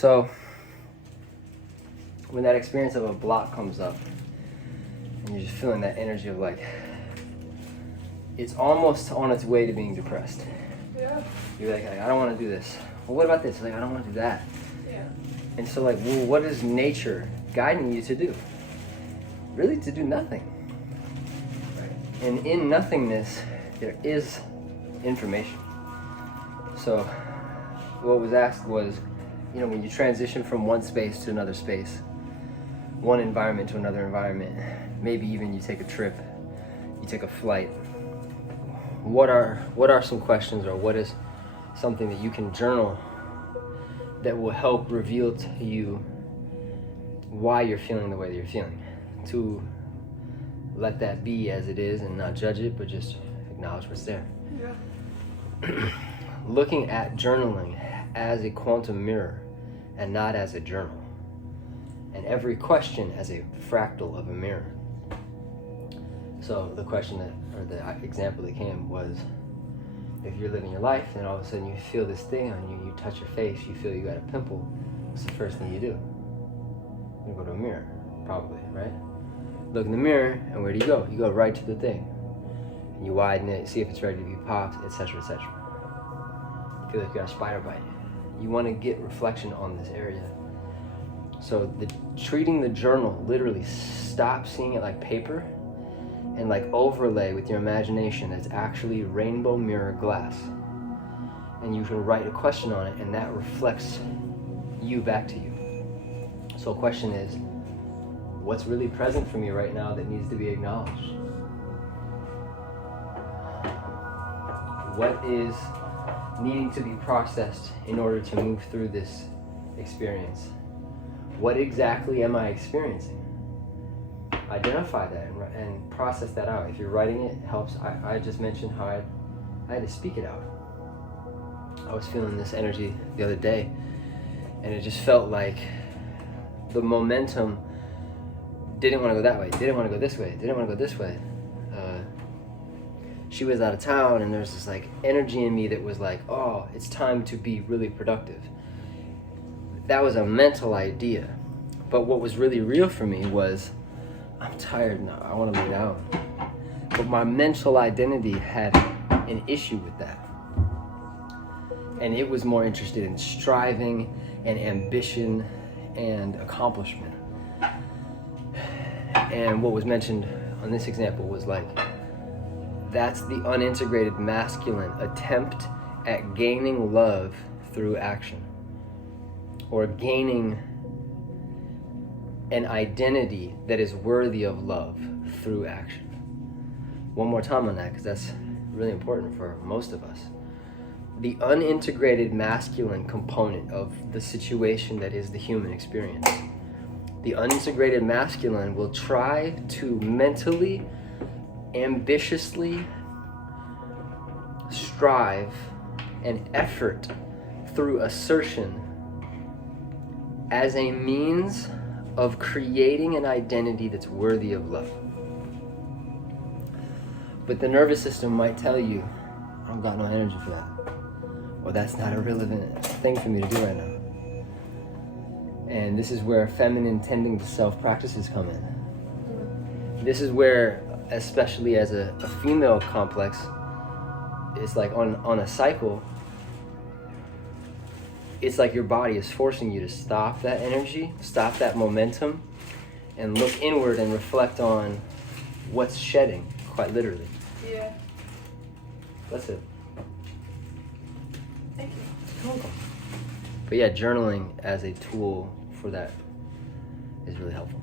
So when that experience of a block comes up and you're just feeling that energy of like, it's almost on its way to being depressed. Yeah. You're like, I don't want to do this. Well, what about this? Like, I don't want to do that. Yeah. And so like, well, what is nature guiding you to do? Really to do nothing. Right. And in nothingness, there is information. So what was asked was, you know, when you transition from one space to another space, one environment to another environment, maybe even you take a trip, you take a flight, what are some questions, or what is something that you can journal that will help reveal to you why you're feeling the way that you're feeling? To let that be as it is and not judge it, but just acknowledge what's there. Yeah. Looking at journaling as a quantum mirror and not as a journal, and every question as a fractal of a mirror. So the question that, or the example that came was, if you're living your life and all of a sudden you feel this thing on you, you touch your face, you feel you got a pimple, what's the first thing you do? You go to a mirror, probably, right? Look in the mirror, and where do you go? You go right to the thing. And you widen it, see if it's ready to be popped, etc., etc. You feel like you got a spider bite. You want to get reflection on this area. So treating the journal, literally stop seeing it like paper and like overlay with your imagination. It's actually rainbow mirror glass. And you can write a question on it, and that reflects you back to you. So a question is, what's really present for me right now that needs to be acknowledged? What is needing to be processed in order to move through this experience? What exactly am I experiencing? Identify that and process that out. If you're writing it, helps. I just mentioned how I had to speak it out. I was feeling this energy the other day, and it just felt like the momentum didn't want to go that way, didn't want to go this way, didn't want to go this way. She was out of town, and there's this like energy in me that was like, oh, it's time to be really productive. That was a mental idea. But what was really real for me was, I'm tired now, I want to lay down. But my mental identity had an issue with that. And it was more interested in striving and ambition and accomplishment. And what was mentioned on this example was like, that's the unintegrated masculine attempt at gaining love through action, or gaining an identity that is worthy of love through action. One more time on that, because that's really important for most of us. The unintegrated masculine component of the situation that is the human experience. The unintegrated masculine will try to mentally, ambitiously strive and effort through assertion as a means of creating an identity that's worthy of love. But the nervous system might tell you, I don't got no energy for that. Or that's not a relevant thing for me to do right now. And this is where feminine tending to self practices come in. This is where, especially as a female complex, it's like on a cycle, it's like your body is forcing you to stop that energy, stop that momentum, and look inward and reflect on what's shedding, quite literally. Yeah. That's it. Thank you. You're welcome. But yeah, journaling as a tool for that is really helpful.